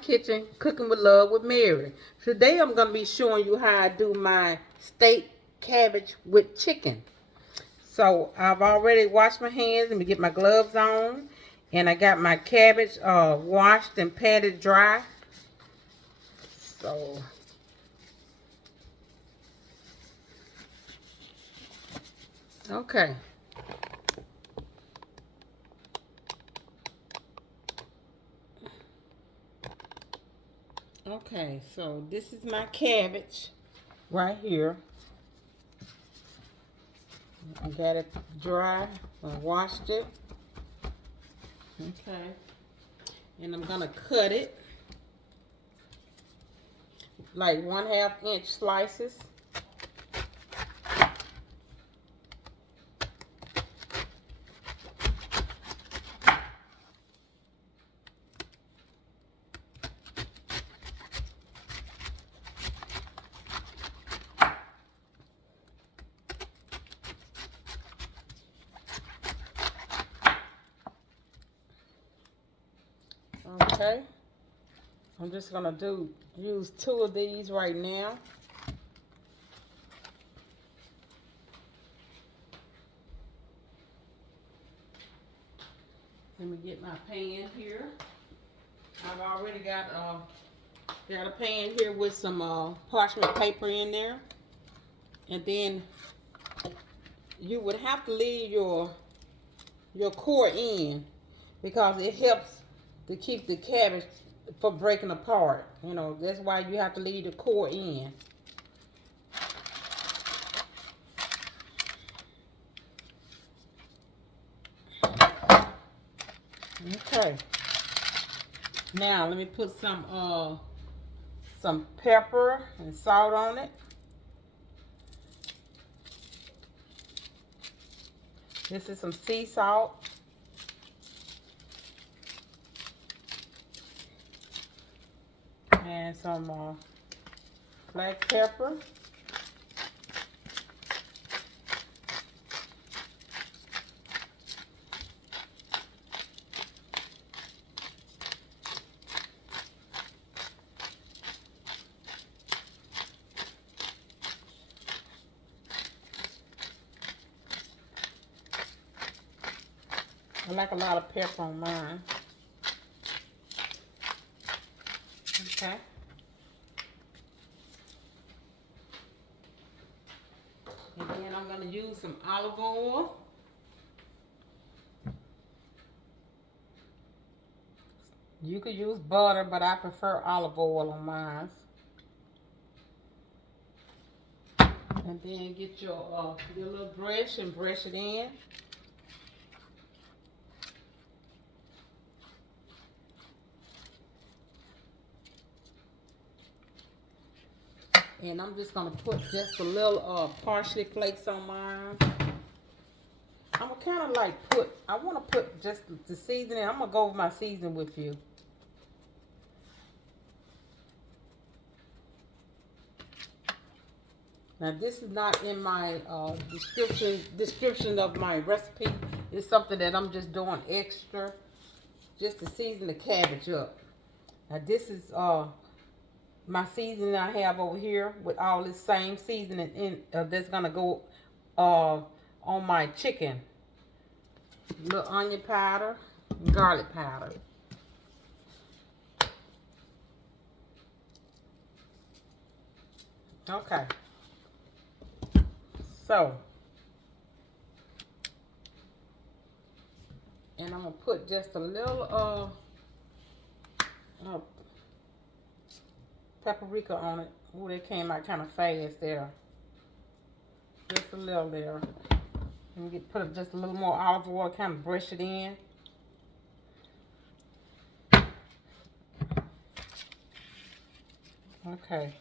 kitchen, cooking with love with Mary. Today I'm going to be showing you how I do my steak cabbage with chicken. So I've already washed my hands. Let me get my gloves on. And I got my cabbage washed and patted dry. So okay. Okay, so this is my cabbage right here. I got it dry. I washed it. Okay. And I'm gonna cut it like 1/2 inch slices. Okay, I'm just gonna use 2 of these right now. Let me get my pan here. I've already got a pan here with some parchment paper in there, and then you would have to leave your core in because it helps to keep the cabbage from breaking apart. You know, that's why you have to leave the core in. Okay. Now let me put some pepper and salt on it. This is some sea salt. And some black pepper. I like a lot of pepper on mine. Okay. And then I'm going to use some olive oil. You could use butter, but I prefer olive oil on mine. And then get your little brush and brush it in. And I'm just going to put just a little parsley flakes on mine. I'm kind of like I want to put just the seasoning. I'm going to go over my seasoning with you. Now this is not in my description of my recipe. It's something that I'm just doing extra just to season the cabbage up. Now this is my seasoning I have over here with all this same seasoning in that's gonna go on my chicken. Little onion powder, garlic powder. Okay. So, and I'm gonna put just a little paprika on it. Oh, they came out kind of fast there. Just a little there. And put just a little more olive oil, kind of brush it in. Okay.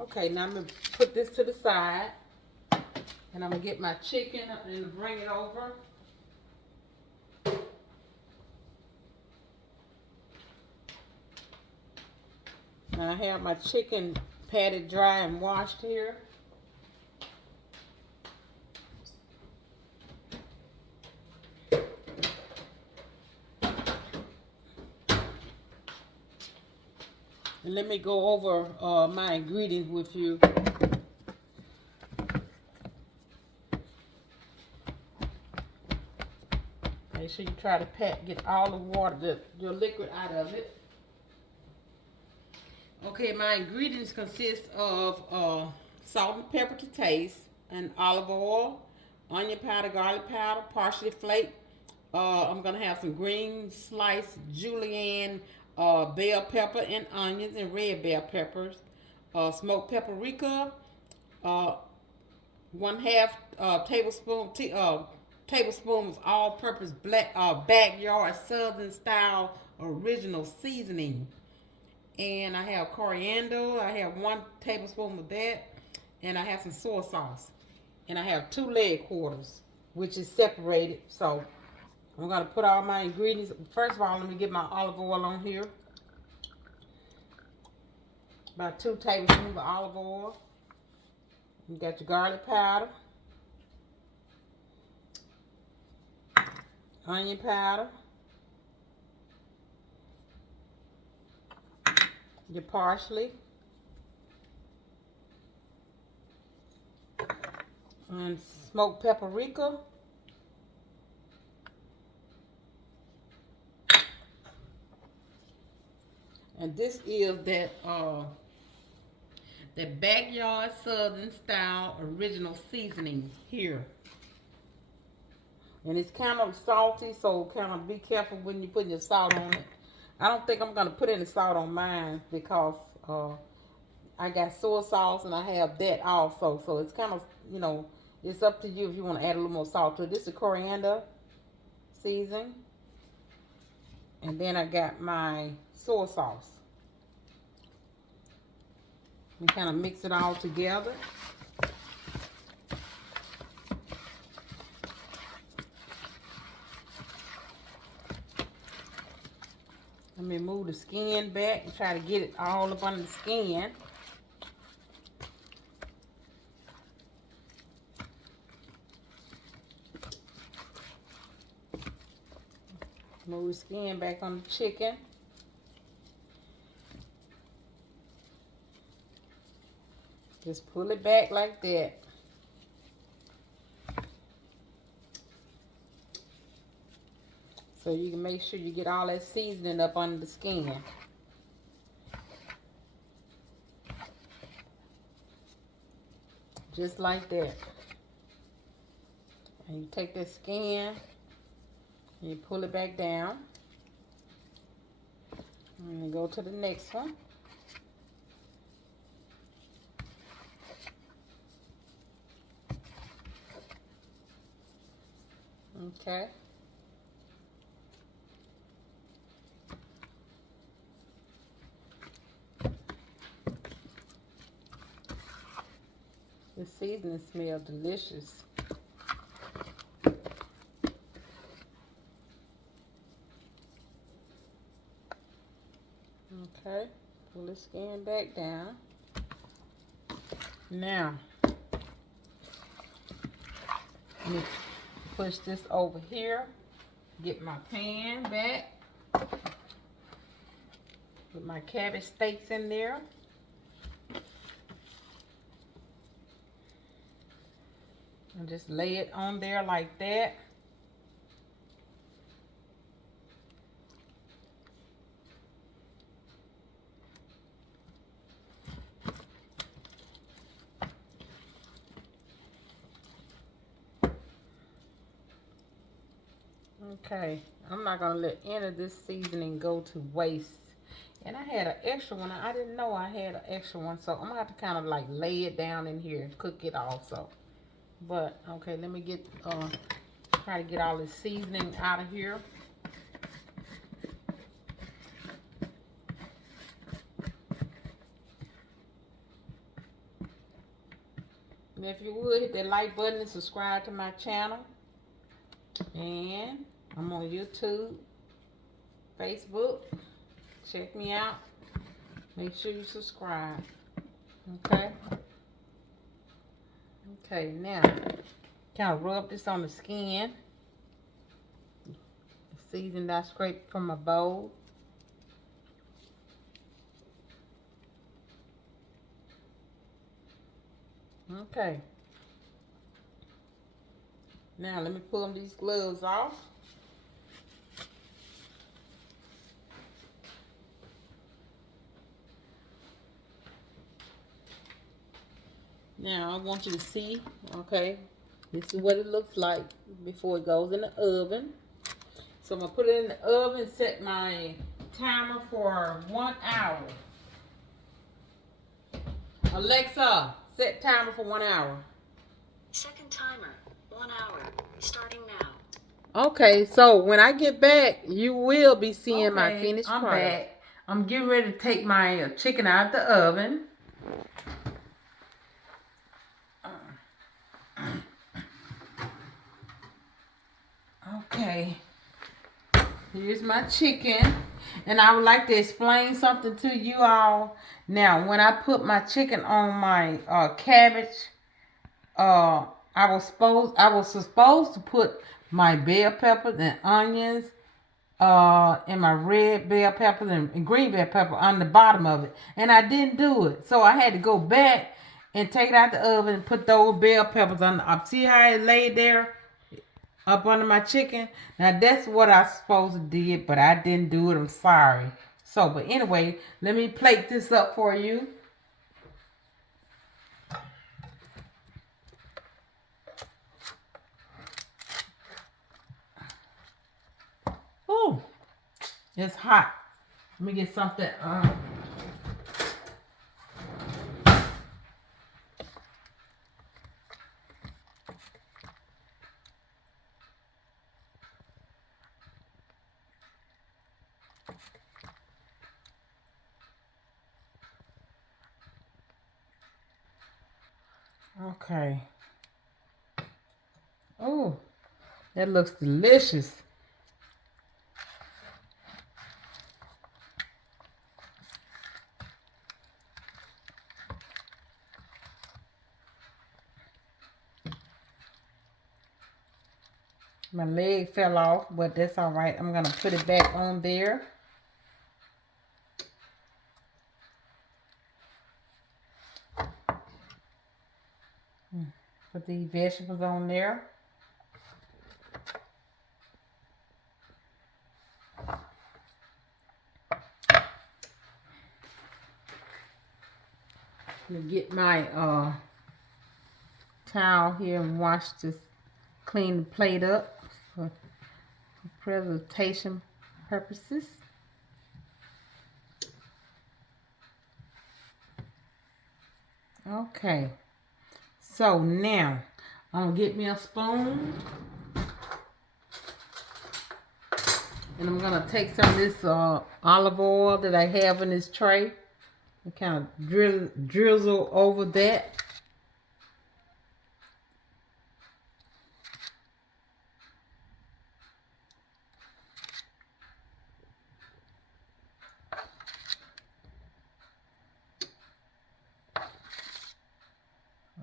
Okay, now I'm going to put this to the side. And I'm going to get my chicken and bring it over. Now I have my chicken patted dry and washed here. And let me go over my ingredients with you. Make sure you try to get all the water, your liquid out of it. Okay, my ingredients consist of salt and pepper to taste, and olive oil, onion powder, garlic powder, parsley flake. I'm gonna have some green sliced julienne, bell pepper and onions, and red bell peppers, smoked paprika, 1/2 tablespoon of all-purpose black backyard Southern style original seasoning. And I have coriander. I have 1 tablespoon of that, and I have some soy sauce, and I have 2 leg quarters, which is separated. So I'm gonna put all my ingredients. First of all, let me get my olive oil on here. About 2 tablespoons of olive oil. You got your garlic powder, onion powder, your parsley, and smoked paprika, and this is that backyard Southern style original seasoning here. And it's kind of salty, so kind of be careful when you put your salt on it. I don't think I'm going to put any salt on mine because I got soy sauce and I have that also. So it's kind of, you know, it's up to you if you want to add a little more salt to it. This is coriander seasoning. And then I got my soy sauce. And kind of mix it all together. Let me move the skin back and try to get it all up under the skin. Move the skin back on the chicken. Just pull it back like that. So you can make sure you get all that seasoning up under the skin. Just like that. And you take that skin and you pull it back down. And you go to the next one. Okay. The seasoning smells delicious. Okay, pull the skin back down. Now, let me push this over here. Get my pan back. Put my cabbage steaks in there. And just lay it on there like that. Okay, I'm not gonna let any of this seasoning go to waste. And I had an extra one. I didn't know I had an extra one, so I'm gonna have to kind of like lay it down in here and cook it also. But okay, let me get try to get all this seasoning out of here. And if you would, hit that like button and subscribe to my channel. And I'm on YouTube, Facebook. Check me out. Make sure you subscribe. Okay. Okay, now kind of rub this on the skin. The seasoning that I scraped from my bowl. Okay. Now let me pull these gloves off. Now I want you to see, okay, this is what it looks like before it goes in the oven. So I'm going to put it in the oven, set my timer for 1 hour. Alexa, set timer for 1 hour. Second timer, 1 hour, starting now. Okay, so when I get back, you will be seeing my finished I'm product. back. I'm getting ready to take my chicken out of the oven. Okay, here's my chicken, and I would like to explain something to you all. Now, when I put my chicken on my cabbage, I was supposed to put my bell peppers and onions, and my red bell peppers and green bell pepper on the bottom of it, and I didn't do it, so I had to go back and take it out the oven and put those bell peppers on. See how it laid there up under my chicken? Now that's what I supposed to do, but I didn't do it. I'm sorry. So, but anyway, let me plate this up for you. Oh, it's hot. Let me get something. Okay. Oh, that looks delicious. My leg fell off, but that's all right. I'm going to put it back on there. Put the vegetables on there. I'm going to get my towel here and wash this, clean the plate up for presentation purposes. Okay, so now I'm gonna get me a spoon, and I'm gonna take some of this olive oil that I have in this tray and kind of drizzle over that.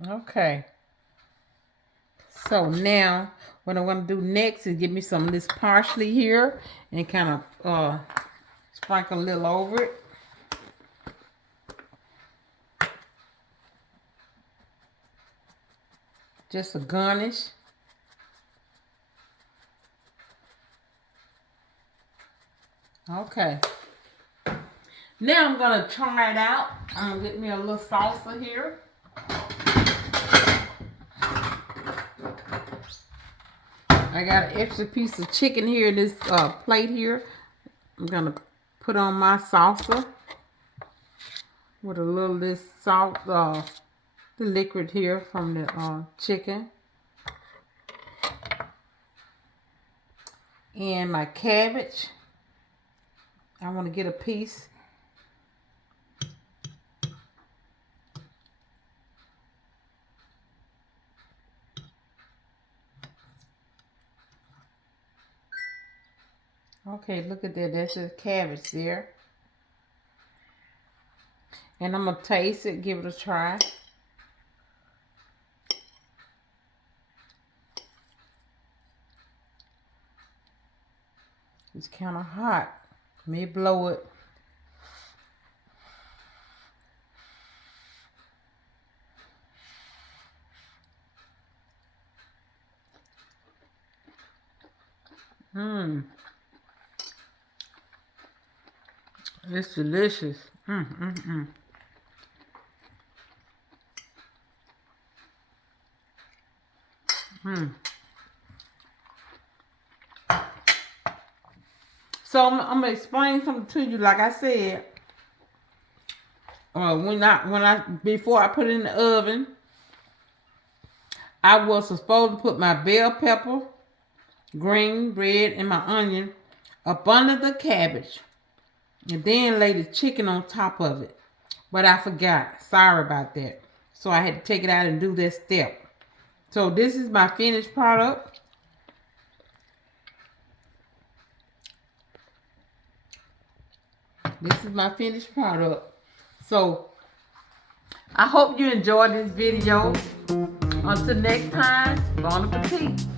Okay, so now what I'm going to do next is get me some of this parsley here and kind of sprinkle a little over it. Just a garnish. Okay, now I'm going to try it out. I'm going to get me a little salsa here. I got an extra piece of chicken here in this plate here. I'm going to put on my salsa with a little of this salt, the liquid here from the chicken. And my cabbage. I want to get a piece. Okay, look at that. That's just cabbage there. And I'm going to taste it, give it a try. It's kind of hot. Let me blow it. Mmm. It's delicious. Mmm. So I'm gonna explain something to you. Like I said, before I put it in the oven, I was supposed to put my bell pepper, green, red, and my onion up under the cabbage, and then lay the chicken on top of it. But I forgot. Sorry about that. So I had to take it out and do that step. So this is my finished product. This is my finished product. So I hope you enjoyed this video. Until next time, bon appetit.